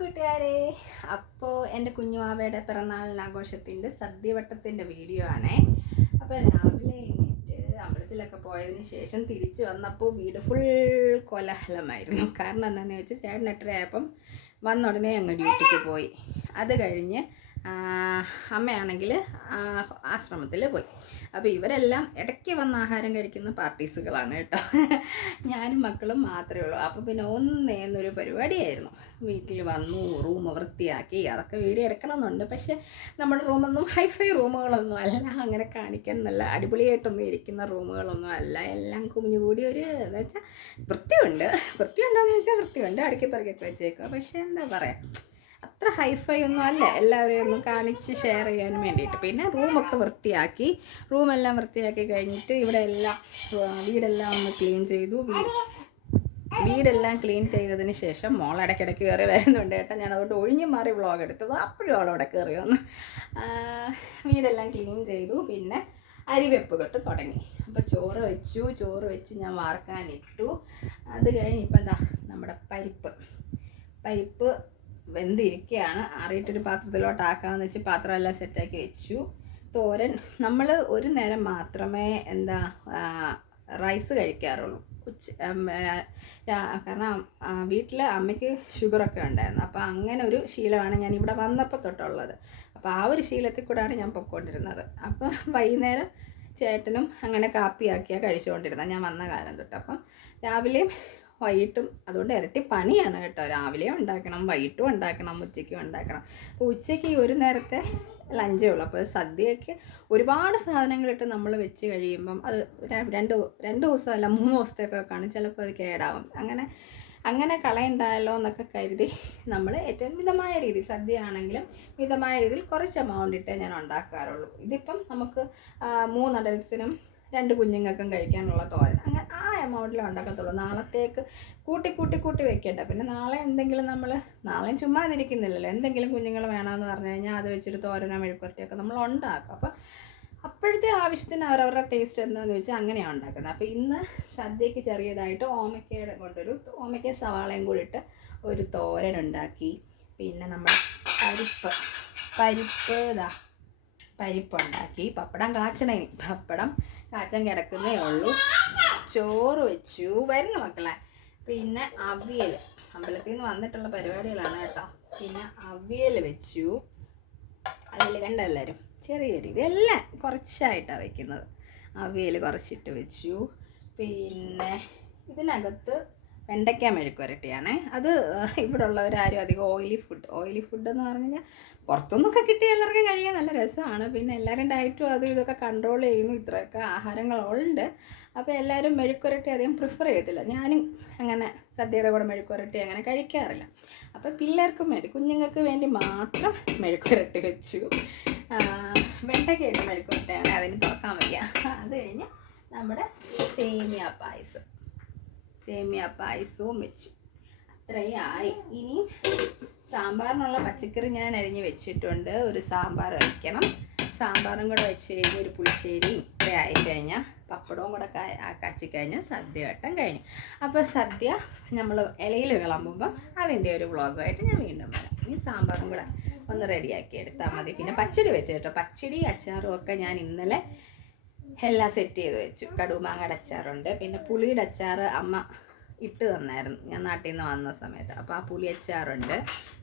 കൂട്ടുകാരെ. അപ്പോൾ എന്റെ കുഞ്ഞുമാവയുടെ പിറന്നാളിന് ആഘോഷത്തിന്റെ സദ്യവട്ടത്തിന്റെ വീഡിയോ ആണേ. അപ്പോൾ രാവിലെ എണീറ്റ് അമ്പലത്തിലൊക്കെ പോയതിന് ശേഷം തിരിച്ചു വന്നപ്പോൾ വീട് ഫുൾ കോലാഹലമായിരുന്നു. കാരണം എന്താണെന്ന് വെച്ചാൽ ചേട്ടൻ എട്ടരയായപ്പം വന്ന ഉടനെ അങ്ങ് ഡ്യൂട്ടിക്ക് പോയി. അത് കഴിഞ്ഞ് അമ്മയാണെങ്കിൽ ആശ്രമത്തിൽ പോയി. അപ്പോൾ ഇവരെല്ലാം ഇടയ്ക്ക് വന്ന് ആഹാരം കഴിക്കുന്ന പാർട്ടീസുകളാണ് കേട്ടോ. ഞാനും മക്കളും മാത്രമേ ഉള്ളൂ. അപ്പോൾ പിന്നെ ഒന്നേന്നൊരു പരിപാടിയായിരുന്നു. വീട്ടിൽ വന്നു റൂം വൃത്തിയാക്കി അതൊക്കെ വീഡിയോ എടുക്കണമെന്നുണ്ട്. പക്ഷേ നമ്മുടെ റൂമൊന്നും ഹൈഫൈ റൂമുകളൊന്നും അല്ല. അങ്ങനെ കാണിക്കാൻ നല്ല അടിപൊളിയായിട്ടൊന്നും ഇരിക്കുന്ന റൂമുകളൊന്നും അല്ല. എല്ലാം കുഞ്ഞുകൂടി ഒരു എന്ന് വെച്ചാൽ വൃത്തിയുണ്ട്. വൃത്തിയുണ്ടോയെന്ന് വെച്ചാൽ വൃത്തിയുണ്ട്. അടുക്കി പറക്കൊക്കെ വെച്ചേക്കുക പക്ഷേ എന്താ പറയുക അത്ര ഹൈഫൈ ഒന്നും അല്ല. എല്ലാവരെയും ഒന്ന് കാണിച്ച് ഷെയർ ചെയ്യാനും വേണ്ടിയിട്ട്. പിന്നെ റൂമൊക്കെ വൃത്തിയാക്കി. റൂമെല്ലാം വൃത്തിയാക്കി കഴിഞ്ഞിട്ട് ഇവിടെ എല്ലാം വീടെല്ലാം ഒന്ന് ക്ലീൻ ചെയ്തു. വീടെല്ലാം ക്ലീൻ ചെയ്തതിന് ശേഷം മോൾ ഇടയ്ക്കിടയ്ക്ക് കയറി വരുന്നുണ്ട് കേട്ടോ ഞാൻ അതുകൊണ്ട് ഒഴിഞ്ഞു മാറി വ്ളോഗ് എടുത്തത്. അപ്പോഴും അവളവിടെ കയറി വന്നു. വീടെല്ലാം ക്ലീൻ ചെയ്തു. പിന്നെ അരിവെപ്പ് തൊട്ട് തുടങ്ങി. അപ്പോൾ ചോറ് വെച്ചു. ചോറ് വെച്ച് ഞാൻ വാർക്കാനിട്ടു അത് കഴിഞ്ഞ് ഇപ്പം എന്താ നമ്മുടെ പരിപ്പ്. പരിപ്പ് വെന്തിരിക്കുകയാണ് ആറിയിട്ടൊരു പാത്രത്തിലോട്ട് ആക്കാമെന്ന് വെച്ച് പാത്രമെല്ലാം സെറ്റാക്കി വെച്ചു. തോരൻ നമ്മൾ ഒരു നേരം മാത്രമേ എന്താ റൈസ് കഴിക്കാറുള്ളൂ. ഉച്ച കാരണം വീട്ടിൽ അമ്മയ്ക്ക് ഷുഗറൊക്കെ ഉണ്ടായിരുന്നു. അപ്പോൾ അങ്ങനെ ഒരു ശീലമാണ് ഞാൻ ഇവിടെ വന്നപ്പോൾ തൊട്ടുള്ളത്. അപ്പോൾ ആ ഒരു ശീലത്തിൽ കൂടെയാണ് ഞാൻ പൊയ്ക്കൊണ്ടിരുന്നത്. അപ്പോൾ വൈകുന്നേരം ചേട്ടനും അങ്ങനെ കാപ്പിയാക്കിയാണ് കഴിച്ചുകൊണ്ടിരുന്നത്. ഞാൻ വന്ന കാലം തൊട്ട്. അപ്പം രാവിലെയും വൈകിട്ടും. അതുകൊണ്ട് ഇരട്ടി പണിയാണ് കേട്ടോ. രാവിലെയും ഉണ്ടാക്കണം വൈകിട്ടും ഉണ്ടാക്കണം ഉച്ചയ്ക്കും ഉണ്ടാക്കണം. അപ്പോൾ ഉച്ചയ്ക്ക് ഈ ഒരു നേരത്തെ ലഞ്ചേ ഉള്ളൂ. അപ്പോൾ സദ്യയൊക്കെ ഒരുപാട് സാധനങ്ങളിട്ട് നമ്മൾ വെച്ച് കഴിയുമ്പം അത് രണ്ട് രണ്ട് ദിവസമല്ല മൂന്ന് ദിവസത്തേക്കൊക്കെ കാണും. ചിലപ്പോൾ അത് കേടാവും. അങ്ങനെ അങ്ങനെ കളയുണ്ടായല്ലോ എന്നൊക്കെ കരുതി നമ്മൾ ഏറ്റവും മിതമായ രീതി സദ്യ ആണെങ്കിലും മിതമായ രീതിയിൽ കുറച്ച് എമൗണ്ട് ഇട്ടേ ഞാൻ ഉണ്ടാക്കാറുള്ളൂ. ഇതിപ്പം നമുക്ക് മൂന്ന് അഡൽസിനും രണ്ട് കുഞ്ഞുങ്ങൾക്കും കഴിക്കാനുള്ള തോരൻ. അങ്ങനെ ആ എമൗണ്ടിലേ ഉണ്ടാക്കത്തുള്ളൂ നാളത്തേക്ക് കൂട്ടി കൂട്ടി കൂട്ടി വെക്കേണ്ട. പിന്നെ നാളെ എന്തെങ്കിലും നമ്മൾ നാളെയും ചുമ്മാതിരിക്കുന്നില്ലല്ലോ. എന്തെങ്കിലും കുഞ്ഞുങ്ങൾ വേണമെന്ന് പറഞ്ഞു കഴിഞ്ഞാൽ അത് വെച്ചിട്ട് തോരനോ മെഴുക്കുരട്ടിയൊക്കെ നമ്മൾ ഉണ്ടാക്കും അപ്പോൾ അപ്പോഴത്തെ ആവശ്യത്തിന് അവരവരുടെ ടേസ്റ്റ് എന്താണെന്ന് വെച്ചാൽ അങ്ങനെയാണ് ഉണ്ടാക്കുന്നത്. അപ്പോൾ ഇന്ന് സദ്യക്ക് ചെറിയതായിട്ട് ഓമയ്ക്കയുടെ കൊണ്ടൊരു ഓമയ്ക്ക സവാളയും കൂടി ഇട്ട് ഒരു തോരൻ ഉണ്ടാക്കി. പിന്നെ നമ്മൾ പരിപ്പ് പരിപ്പ് ഇതാ പരിപ്പുണ്ടാക്കി. പപ്പടം കാച്ചണേ. പപ്പടം കാച്ചാൻ കിടക്കുന്നേ ഉള്ളൂ. ചോറ് വെച്ചു. വരുന്ന മക്കളെ. പിന്നെ അവിയൽ. അമ്പലത്തിൽ നിന്ന് വന്നിട്ടുള്ള പരിപാടികളാണ് കേട്ടോ. പിന്നെ അവിയൽ വെച്ചു. അവിയൽ കണ്ട എല്ലാവരും ചെറിയ രീതി എല്ലാം കുറച്ചായിട്ടാണ് വയ്ക്കുന്നത് അവിയൽ കുറച്ചിട്ട് വെച്ചു. പിന്നെ ഇതിനകത്ത് വെണ്ടയ്ക്ക മെഴുക്കുരട്ടിയാണേ അത് ഇവിടെ ഉള്ളവരാരും അധികം ഓയിലി ഫുഡ് ഓയിലി ഫുഡ് എന്ന് പറഞ്ഞു കഴിഞ്ഞാൽ പുറത്തുനിന്നൊക്കെ കിട്ടിയ എല്ലാവർക്കും കഴിക്കാൻ നല്ല രസമാണ്. പിന്നെ എല്ലാവരും ഡയറ്റും അതും ഇതൊക്കെ കൺട്രോൾ ചെയ്യുന്നു. ഇത്രയൊക്കെ ആഹാരങ്ങളുണ്ട് അപ്പോൾ എല്ലാവരും മെഴുക്കുരട്ടി അധികം പ്രിഫർ ചെയ്യത്തില്ല. ഞാനും അങ്ങനെ സദ്യയുടെ കൂടെ മെഴുക്കുരട്ടി അങ്ങനെ കഴിക്കാറില്ല. അപ്പോൾ പിള്ളേർക്കും വേണ്ടി കുഞ്ഞുങ്ങൾക്ക് വേണ്ടി മാത്രം മെഴുക്കുരട്ടി വെച്ചു. വെണ്ടയ്ക്കായിട്ട് മെഴുക്കുരട്ടിയാണ് അതിന് തുറക്കാൻ വയ്യ. അത് കഴിഞ്ഞ് നമ്മുടെ സേമിയ പായസം. സേമിയ പായസവും വെച്ചു. അത്രയായി. ഇനി സാമ്പാറിനുള്ള പച്ചക്കറി ഞാൻ അരിഞ്ഞ് വെച്ചിട്ടുണ്ട്. ഒരു സാമ്പാർ വയ്ക്കണം സാമ്പാറും കൂടെ വെച്ച് കഴിഞ്ഞ് ഒരു പുളിശ്ശേരി ഇത്ര ആയി കഴിഞ്ഞാൽ പപ്പടവും കൂടെ കാച്ചി കഴിഞ്ഞാൽ സദ്യ വട്ടം കഴിഞ്ഞു. അപ്പോൾ സദ്യ നമ്മൾ ഇലയിൽ വിളമ്പുമ്പം അതിന്റെ ഒരു വ്ളോഗായിട്ട് ഞാൻ വീണ്ടും വരാം. ഇനി സാമ്പാറും കൂടെ ഒന്ന് റെഡിയാക്കി എടുത്താൽ മതി. പിന്നെ പച്ചടി വെച്ച് കേട്ടോ. പച്ചടി അച്ചാറും ഒക്കെ ഞാൻ ഇന്നലെ എല്ലാം സെറ്റ് ചെയ്ത് വെച്ചു. കടുമാങ്ങയുടെ അച്ചാറുണ്ട്. പിന്നെ പുളിയുടെ അച്ചാർ അമ്മ ഇട്ട് തന്നായിരുന്നു. ഞാൻ നാട്ടിൽ നിന്ന് വന്ന സമയത്ത്. അപ്പോൾ ആ പുളി അച്ചാറുണ്ട്.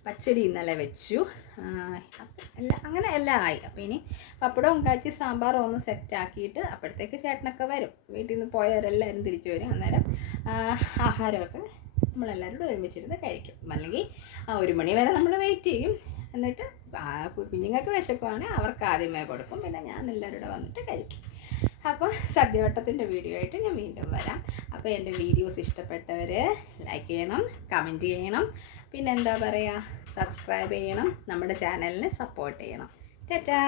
പച്ചടി ഇന്നലെ വെച്ചു. എല്ലാം അങ്ങനെ എല്ലാം ആയി. അപ്പോൾ ഇനി പപ്പടവും കാച്ചി സാമ്പാറും ഒന്ന് സെറ്റാക്കിയിട്ട് അപ്പോഴത്തേക്ക് ചേട്ടനൊക്കെ വരും. വീട്ടിൽ നിന്ന് പോയവരെല്ലാവരും തിരിച്ചു വരും. അന്നേരം ആഹാരമൊക്കെ നമ്മളെല്ലാവരും ഒരുമിച്ചിരുന്ന് കഴിക്കും. അല്ലെങ്കിൽ ആ ഒരു മണി വരെ നമ്മൾ വെയിറ്റ് ചെയ്യും. എന്നിട്ട് കുഞ്ഞുങ്ങൾക്ക് വിശക്കുവാണെങ്കിൽ അവർക്ക് ആദ്യമേ കൊടുക്കും. പിന്നെ ഞാൻ എല്ലാവരും കൂടെ വന്നിട്ട് കഴിക്കും. അപ്പോൾ സദ്യവട്ടത്തിന്റെ വീഡിയോ ആയിട്ട് ഞാൻ വീണ്ടും വരാം. അപ്പോൾ എന്റെ വീഡിയോസ് ഇഷ്ടപ്പെട്ടവർ ലൈക്ക് ചെയ്യണം കമന്റ് ചെയ്യണം. പിന്നെ എന്താ പറയുക? സബ്സ്ക്രൈബ് ചെയ്യണം. നമ്മുടെ ചാനലിനെ സപ്പോർട്ട് ചെയ്യണം. ടാറ്റാ!